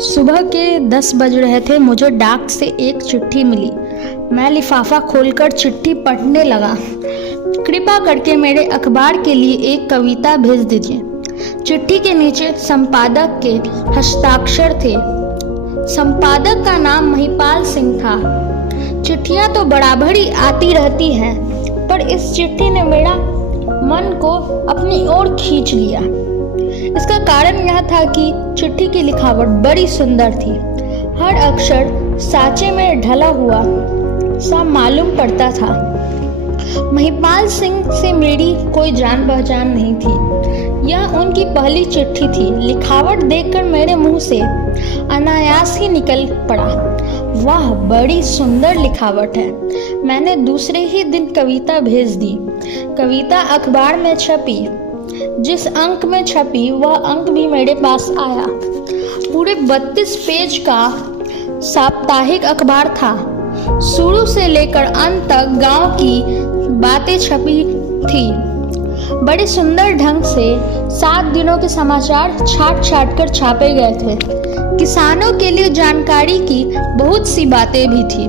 सुबह के 10 बज रहे थे। मुझे डाक से एक चिट्ठी मिली। मैं लिफाफा खोलकर चिट्ठी पढ़ने लगा। कृपा करके मेरे अखबार के लिए एक कविता भेज दीजिए। चिट्ठी के नीचे संपादक के हस्ताक्षर थे। संपादक का नाम महिपाल सिंह था। चिट्ठियां तो बराबर ही आती रहती हैं, पर इस चिट्ठी ने मेरा मन को अपनी ओर खींच लिया। इसका कारण यह था कि चिट्ठी की लिखावट बड़ी सुंदर थी। हर अक्षर साँचे में ढला हुआ सा मालूम पड़ता था। महिपाल सिंह से मेरी कोई जान पहचान नहीं थी। यह उनकी पहली चिट्ठी थी। लिखावट देखकर मेरे मुंह से अनायास ही निकल पड़ा, वाह बड़ी सुंदर लिखावट है। मैंने दूसरे ही दिन कविता भेज दी। कविता अखबार में छपी। जिस अंक में छपी वह अंक भी मेरे पास आया। पूरे 32 पेज का साप्ताहिक अखबार था। शुरू से लेकर अंत तक गांव की बातें छपी थी। बड़े सुंदर ढंग से 7 दिनों के समाचार छाट छाट कर छापे गए थे। किसानों के लिए जानकारी की बहुत सी बातें भी थी।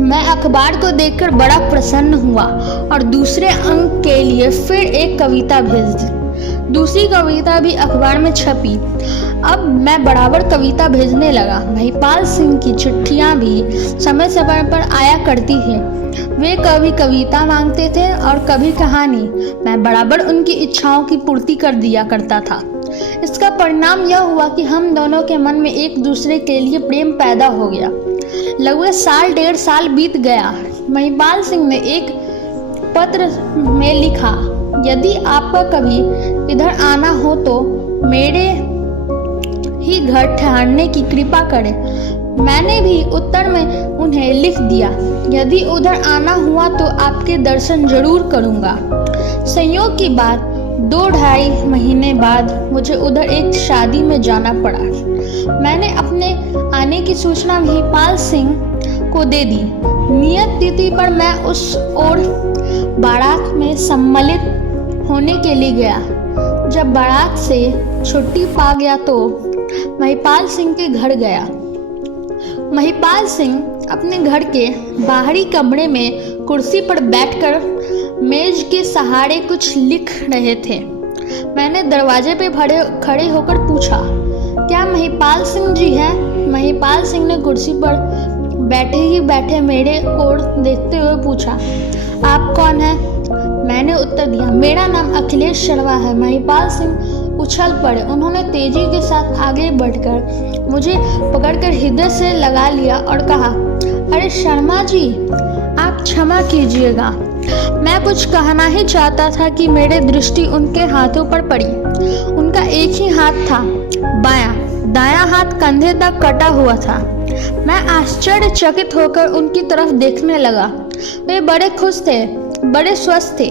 मैं अखबार को देखकर बड़ा प्रसन्न हुआ और दूसरे अंक के लिए फिर एक कविता भेज दी। दूसरी कविता भी अखबार में छपी। अब मैं बराबर कविता भेजने लगा। महिपाल सिंह की चिट्ठियां भी समय समय पर आया करती हैं। वे कभी कविता मांगते थे और कभी कहानी। मैं बराबर उनकी इच्छाओं की पूर्ति कर दिया करता था। इसका परिणाम यह हुआ कि हम दोनों के मन में एक दूसरे के लिए प्रेम पैदा हो गया। लगभग 1.5 साल बीत गया। महिपाल सिंह ने एक पत्र में लिखा, यदि आपका कभी इधर आना हो तो मेरे ही घर ठहरने की कृपा करें। मैंने भी उत्तर में उन्हें लिख दिया, यदि उधर आना हुआ तो आपके दर्शन जरूर करूंगा। संयोग की बात 2-2.5 महीने बाद मुझे उधर एक शादी में जाना पड़ा। मैंने अपने आने की सूचना महिपाल सिंह को दे दी। नियत तिथि पर मैं उस ओर बारात में सम्मिलित होने के लिए गया। जब बारात से छुट्टी पा गया तो महिपाल सिंह के घर गया। महिपाल सिंह अपने घर के बाहरी कमरे में कुर्सी पर बैठकर मेज के सहारे कुछ लिख रहे थे। मैंने दरवाजे पे खड़े होकर पूछा, क्या महिपाल सिंह जी हैं? महिपाल सिंह ने कुर्सी पर बैठे मेरे ओर देखते हुए पूछा, आप कौन हैं? मैंने उत्तर दिया, मेरा नाम अखिलेश शर्मा है। महिपाल सिंह उछल पड़े। उन्होंने तेजी के साथ आगे बढ़कर मुझे पकड़कर हृदय से लगा लिया और कहा, अरे शर्मा जी, आप क्षमा कीजिएगा। मैं कुछ कहना ही चाहता था कि मेरे दृष्टि उनके हाथों पर पड़ी। उनका एक ही हाथ था, बायां। दायां हाथ कंधे तक कटा हुआ था। मैं आश्चर्यचकित होकर उनकी तरफ देखने लगा। वे बड़े खुश थे, बड़े स्वस्थ थे।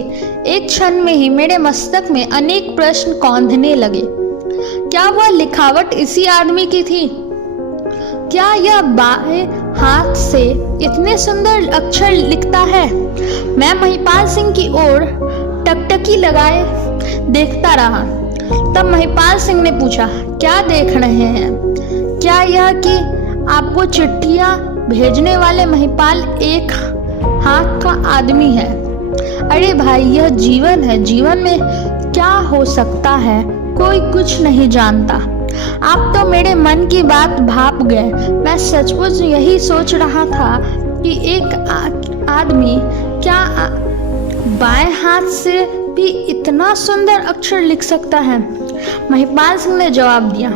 एक क्षण में ही मेरे मस्तक में अनेक प्रश्न कौंधने लगे। क्या वह लिखावट इसी आदमी की थी? क्या यह बाएं हाथ से इतने सुंदर अक्षर लिखता है? मैं महिपाल सिंह की ओर टकटकी लगाए देखता रहा। तब महिपाल सिंह ने पूछा, क्या देख रहे हैं? क्या यह कि आपको चिट्ठियां भेजने वाले महिपाल एक हाथ का आदमी है? अरे भाई, यह जीवन है। जीवन में क्या हो सकता है कोई कुछ नहीं जानता। आप तो मेरे मन की बात भाप गए। मैं सचमुच यही सोच रहा था कि एक आदमी क्या बाएं हाथ से भी इतना सुंदर अक्षर लिख सकता है? महिपाल सिंह ने जवाब दिया,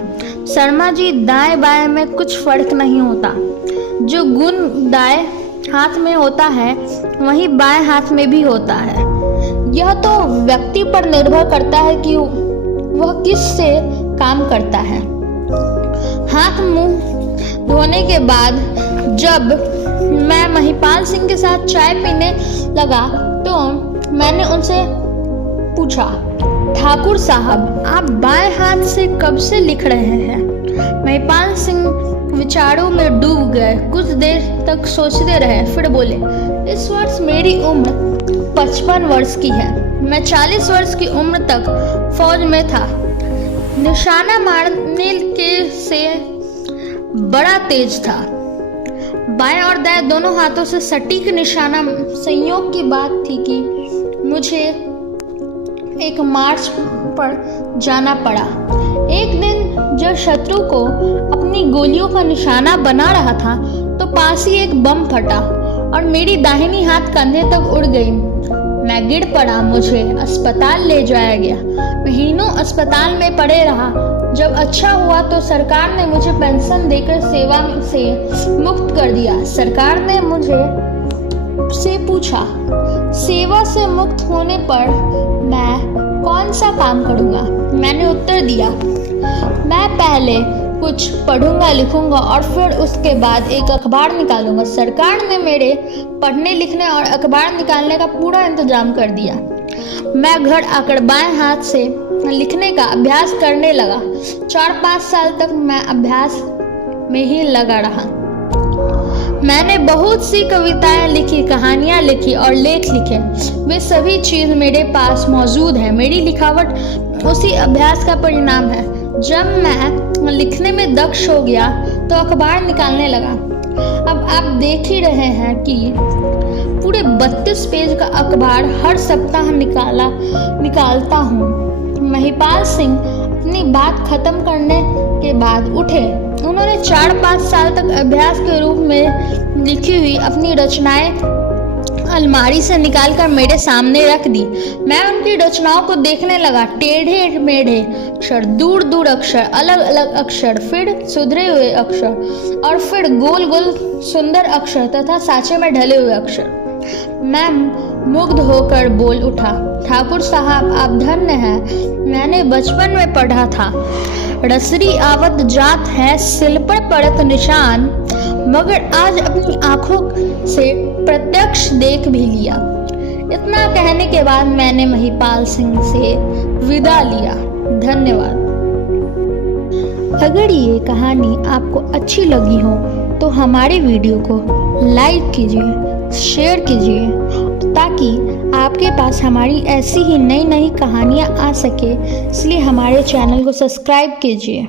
शर्मा जी, दाएं बाएं में कुछ फर्क नहीं होता। जो गुण दाएं हाथ में होता है वही बाएं हाथ में भी होता है। यह तो व्यक्ति पर निर्भर करता है कि वह किस से काम करता है। हाथ मुंह धोने के बाद जब मैं महिपाल सिंह के साथ चाय पीने लगा तो मैंने उनसे पूछा, ठाकुर साहब, आप बाएं हाथ से कब से लिख रहे हैं? महिपाल सिंह विचारों में डूब गए। कुछ देर तक सोचते रहे, फिर बोले, इस वर्ष मेरी उम्र 55 वर्ष की है। मैं 40 वर्ष की उम्र तक फौज में था। निशाना मारने के से बड़ा तेज था। बाएं और दाएं दोनों हाथों से सटीक निशाना। संयोग की बात थी कि मुझे एक मार्च पर जाना पड़ा। एक दिन जब शत्रु को अपनी गोलियों का निशाना बना रहा था तो पास ही एक बम फटा और मेरी दाहिनी हाथ कंधे तक उड़ गई। मैं गिर पड़ा। मुझे अस्पताल ले जाया गया। महीनों अस्पताल में पड़े रहा। जब अच्छा हुआ तो सरकार ने मुझे पेंशन देकर सेवा से मुक्त कर दिया। सरकार ने मुझे से पूछा, सेवा से मुक्त होने पर मैं कौन सा काम करूँगा? मैंने उत्तर दिया, मैं पहले कुछ पढ़ूंगा लिखूंगा और फिर उसके बाद एक अखबार निकालूंगा। सरकार ने मेरे पढ़ने लिखने और अखबार निकालने का पूरा इंतजाम कर दिया। मैं घर आकर बाएं हाथ से लिखने का अभ्यास करने लगा। 4-5 साल तक मैं अभ्यास में ही लगा रहा। मैंने बहुत सी कविताएं लिखी, कहानियां लिखी और लेख लिखे। वे सभी चीज़ मेरे पास मौजूद है। मेरी लिखावट उसी अभ्यास का परिणाम है। जब मैं लिखने में दक्ष हो गया तो अखबार निकालने लगा। अब आप देख ही रहे हैं कि पूरे 32 पेज का अखबार हर सप्ताह निकालता हूँ। महिपाल सिंह अपनी बात खत्म करने के बाद उठे। उन्होंने 4-5 साल तक अभ्यास के रूप में लिखी हुई अपनी रचनाएं अलमारी से निकालकर मेरे सामने रख दी। मैं उनकी रचनाओं को देखने लगा। टेढ़े मेढ़े अक्षर, दूर दूर अक्षर, अलग अलग अक्षर, फिर सुधरे हुए अक्षर और फिर गोल गोल सुंदर अक्षर तथा सांचे में ढले हुए अक्षर। मैं मुग्ध होकर बोल उठा, ठाकुर साहब आप धन्य हैं। मैंने बचपन में पढ़ा था, रसरी आवत जात है सिल पर पड़त निशान, मगर आज अपनी आंखों से प्रत्यक्ष देख भी लिया। इतना कहने के बाद मैंने महिपाल सिंह से विदा लिया। धन्यवाद। अगर ये कहानी आपको अच्छी लगी हो तो हमारे वीडियो को लाइक कीजिए, शेयर कीजिए ताकि आपके पास हमारी ऐसी ही नई नई कहानियाँ आ सके। इसलिए हमारे चैनल को सब्सक्राइब कीजिए।